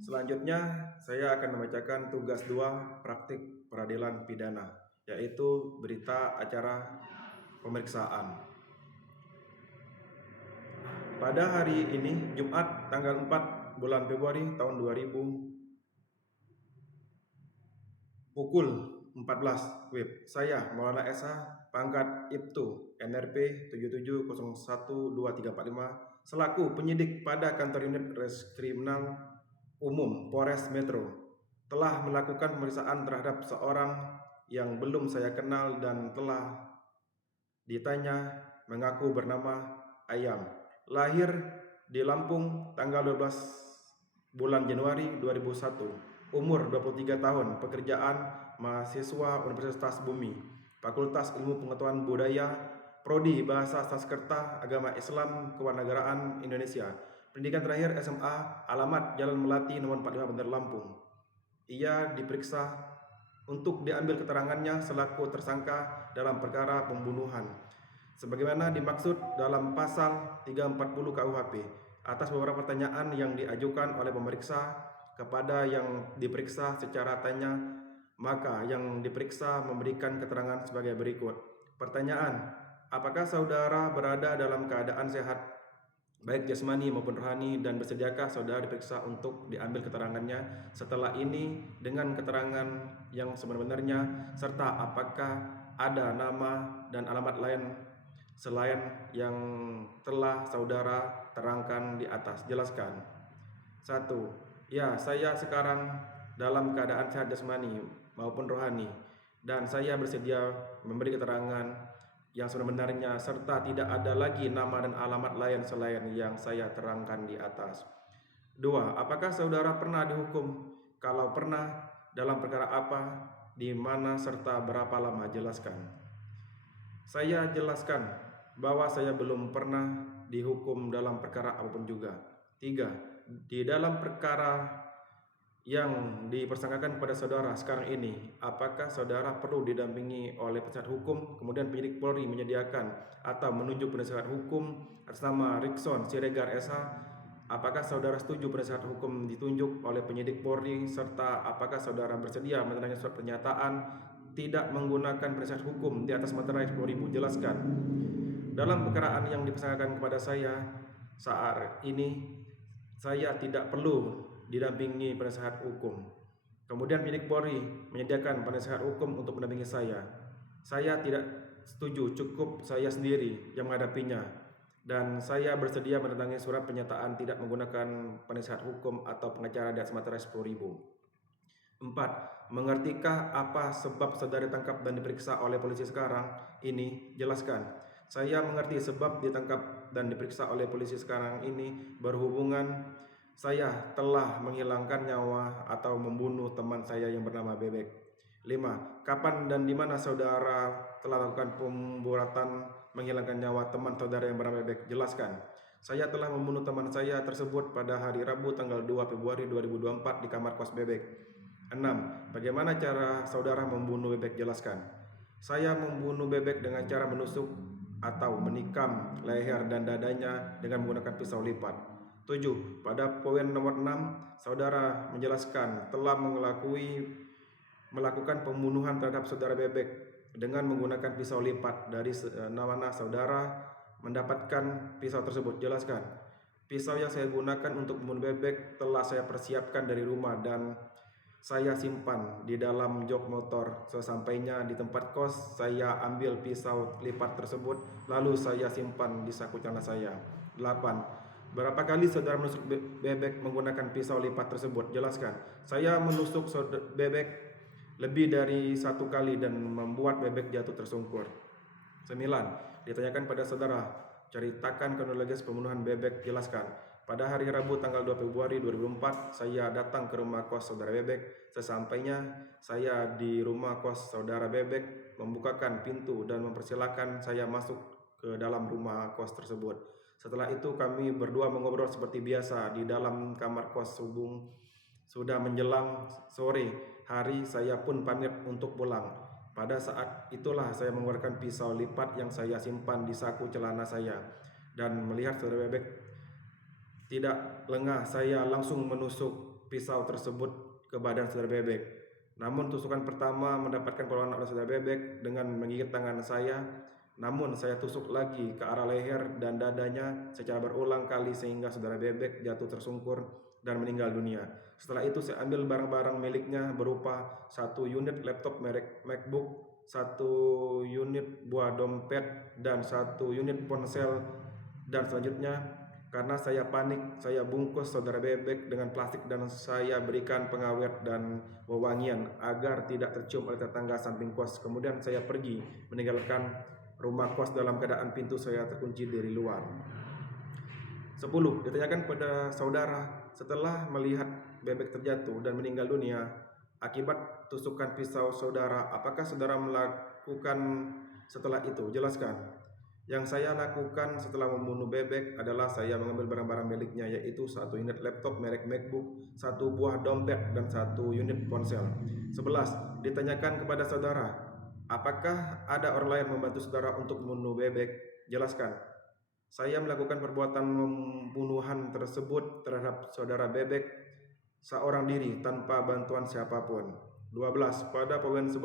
Selanjutnya, saya akan membacakan tugas 2 praktik peradilan pidana, yaitu berita acara pemeriksaan. Pada hari ini, Jumat tanggal 4 bulan Februari tahun 2000, pukul 14 WIB, saya Maulana Esa, pangkat Ibtu NRP 77012345, selaku penyidik pada kantor unit Reskriminal Umum Polres Metro, telah melakukan pemeriksaan terhadap seorang yang belum saya kenal dan telah ditanya mengaku bernama Ayam, lahir di Lampung tanggal 12 bulan Januari 2001, umur 23 tahun, pekerjaan mahasiswa Universitas Bumi, Fakultas Ilmu Pengetahuan Budaya, Prodi Bahasa Sanskerta Agama Islam Kewarganegaraan Indonesia. Pendidikan terakhir SMA, alamat Jalan Melati nomor 45 Bandar Lampung. Ia diperiksa untuk diambil keterangannya selaku tersangka dalam perkara pembunuhan, sebagaimana dimaksud dalam pasal 340 KUHP, atas beberapa pertanyaan yang diajukan oleh pemeriksa kepada yang diperiksa secara tanya, maka yang diperiksa memberikan keterangan sebagai berikut. Pertanyaan: apakah saudara berada dalam keadaan sehat, baik jasmani maupun rohani, dan bersediakah saudara diperiksa untuk diambil keterangannya setelah ini dengan keterangan yang sebenarnya, serta apakah ada nama dan alamat lain selain yang telah saudara terangkan di atas? Jelaskan. 1. Ya, saya sekarang dalam keadaan sehat jasmani maupun rohani, dan saya bersedia memberi keterangan yang sebenarnya serta tidak ada lagi nama dan alamat lain selain yang saya terangkan di atas. 2. Apakah saudara pernah dihukum? Kalau pernah, dalam perkara apa, di mana, serta berapa lama? Jelaskan. Saya jelaskan bahwa saya belum pernah dihukum dalam perkara apapun juga. 3. Di dalam perkara yang dipersangkakan kepada saudara sekarang ini, apakah saudara perlu didampingi oleh penasihat hukum? Kemudian penyidik Polri menyediakan atau menunjuk penasihat hukum atas nama Rikson Siregar SH. Apakah saudara setuju penasihat hukum ditunjuk oleh penyidik Polri, serta apakah saudara bersedia menandatangani surat pernyataan tidak menggunakan penasihat hukum di atas materai 10.000? Jelaskan. Dalam perkara yang dipersangkakan kepada saya saat ini, saya tidak perlu didampingi penasihat hukum. Kemudian penyidik Polri menyediakan penasihat hukum untuk mendampingi saya. Saya tidak setuju, cukup saya sendiri yang menghadapinya, dan saya bersedia menandatangani surat pernyataan tidak menggunakan penasihat hukum atau pengacara di atas materai 10.000. 4. Mengertikah apa sebab saudara ditangkap dan diperiksa oleh polisi sekarang ini? Jelaskan. Saya mengerti sebab ditangkap dan diperiksa oleh polisi sekarang ini berhubungan saya telah menghilangkan nyawa atau membunuh teman saya yang bernama Bebek. 5. Kapan dan di mana saudara telah lakukan pembuatan menghilangkan nyawa teman saudara yang bernama Bebek? Jelaskan. Saya telah membunuh teman saya tersebut pada hari Rabu tanggal 2 Februari 2024 di kamar kos Bebek. 6. Bagaimana cara saudara membunuh Bebek? Jelaskan. Saya membunuh Bebek dengan cara menusuk atau menikam leher dan dadanya dengan menggunakan pisau lipat. 7. Pada poin nomor 6, saudara menjelaskan telah melakukan pembunuhan terhadap saudara Bebek dengan menggunakan pisau lipat. Dari mana saudara mendapatkan pisau tersebut? Jelaskan. Pisau yang saya gunakan untuk membunuh Bebek telah saya persiapkan dari rumah dan saya simpan di dalam jok motor. Sesampainya di tempat kos, saya ambil pisau lipat tersebut, lalu saya simpan di saku celana saya. 8. Berapa kali saudara menusuk Bebek menggunakan pisau lipat tersebut? Jelaskan. Saya menusuk Bebek lebih dari 1 kali dan membuat Bebek jatuh tersungkur. 9. Ditanyakan pada saudara, ceritakan kronologis pembunuhan Bebek. Jelaskan. Pada hari Rabu tanggal 2 Februari 2004, saya datang ke rumah kos saudara Bebek. Sesampainya saya di rumah kos saudara Bebek, membukakan pintu dan mempersilahkan saya masuk ke dalam rumah kos tersebut. Setelah itu kami berdua mengobrol seperti biasa di dalam kamar kos. Sudah menjelang sore hari, saya pun pamit untuk pulang. Pada saat itulah saya mengeluarkan pisau lipat yang saya simpan di saku celana saya, dan melihat saudara Bebek tidak lengah, saya langsung menusuk pisau tersebut ke badan saudara Bebek. Namun tusukan pertama mendapatkan perlawanan oleh saudara Bebek dengan menggigit tangan saya. Namun saya tusuk lagi ke arah leher dan dadanya secara berulang kali sehingga saudara Bebek jatuh tersungkur dan meninggal dunia. Setelah itu saya ambil barang-barang miliknya berupa 1 unit laptop merek MacBook, 1 unit buah dompet, dan 1 unit ponsel. Dan selanjutnya, karena saya panik, saya bungkus saudara Bebek dengan plastik dan saya berikan pengawet dan wewangian agar tidak tercium oleh tetangga samping kos. Kemudian saya pergi meninggalkan rumah kos dalam keadaan pintu saya terkunci dari luar. 10. Ditanyakan pada saudara, setelah melihat Bebek terjatuh dan meninggal dunia akibat tusukan pisau saudara, apakah saudara melakukan setelah itu? Jelaskan. Yang saya lakukan setelah membunuh Bebek adalah saya mengambil barang-barang miliknya, yaitu 1 unit laptop merek MacBook, 1 buah dompet, dan 1 unit ponsel. 11. Ditanyakan kepada saudara, apakah ada orang lain membantu saudara untuk membunuh Bebek? Jelaskan. Saya melakukan perbuatan pembunuhan tersebut terhadap saudara Bebek seorang diri tanpa bantuan siapapun. 12. Pada poin 11,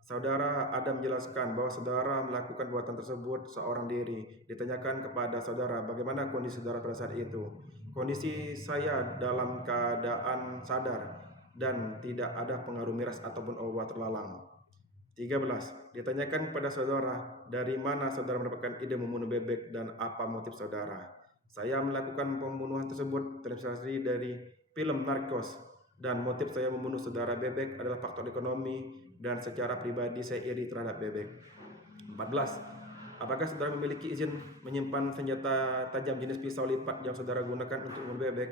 saudara ada menjelaskan bahwa saudara melakukan perbuatan tersebut seorang diri. Ditanyakan kepada saudara bagaimana kondisi saudara pada saat itu. Kondisi saya dalam keadaan sadar dan tidak ada pengaruh miras ataupun obat terlalang. 13. Ditanyakan kepada saudara dari mana saudara mendapatkan ide membunuh Bebek dan apa motif saudara. Saya melakukan pembunuhan tersebut terinspirasi dari film Narcos, dan motif saya membunuh saudara Bebek adalah faktor ekonomi dan secara pribadi saya iri terhadap Bebek. 14. Apakah saudara memiliki izin menyimpan senjata tajam jenis pisau lipat yang saudara gunakan untuk membunuh Bebek?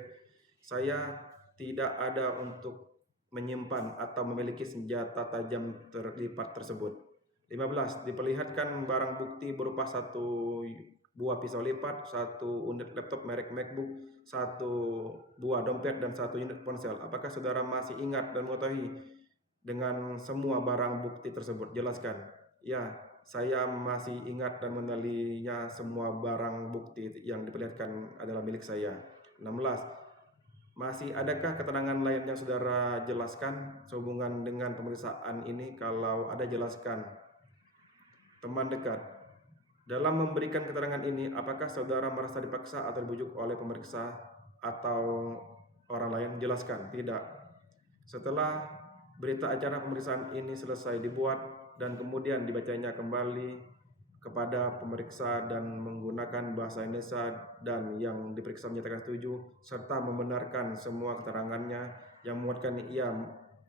Saya tidak ada untuk menyimpan atau memiliki senjata tajam terlipat tersebut. 15. Diperlihatkan barang bukti berupa 1 buah pisau lipat, 1 unit laptop merek MacBook, 1 buah dompet, dan 1 unit ponsel. Apakah saudara masih ingat dan mengetahui dengan semua barang bukti tersebut? Jelaskan. Ya, saya masih ingat dan mengenalinya. Semua barang bukti yang diperlihatkan adalah milik saya. 16. Masih adakah keterangan lain yang saudara jelaskan sehubungan dengan pemeriksaan ini? Kalau ada, jelaskan. Teman dekat. Dalam memberikan keterangan ini, apakah saudara merasa dipaksa atau dibujuk oleh pemeriksa atau orang lain? Jelaskan. Tidak. Setelah berita acara pemeriksaan ini selesai dibuat dan kemudian dibacanya kembali kepada pemeriksa dan menggunakan bahasa Indonesia, dan yang diperiksa menyatakan setuju serta membenarkan semua keterangannya yang memuatkan ia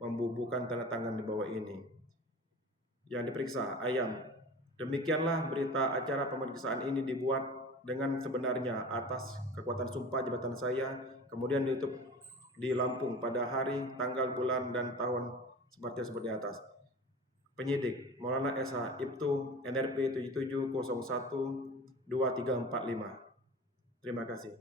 membubuhkan tanda tangan di bawah ini. Yang diperiksa, Ayam. Demikianlah berita acara pemeriksaan ini dibuat dengan sebenarnya atas kekuatan sumpah jabatan saya, kemudian ditutup di Lampung pada hari, tanggal, bulan, dan tahun seperti yang disebut di atas. Penyidik Maulana SH, IPTU NRP 77012345. Terima kasih.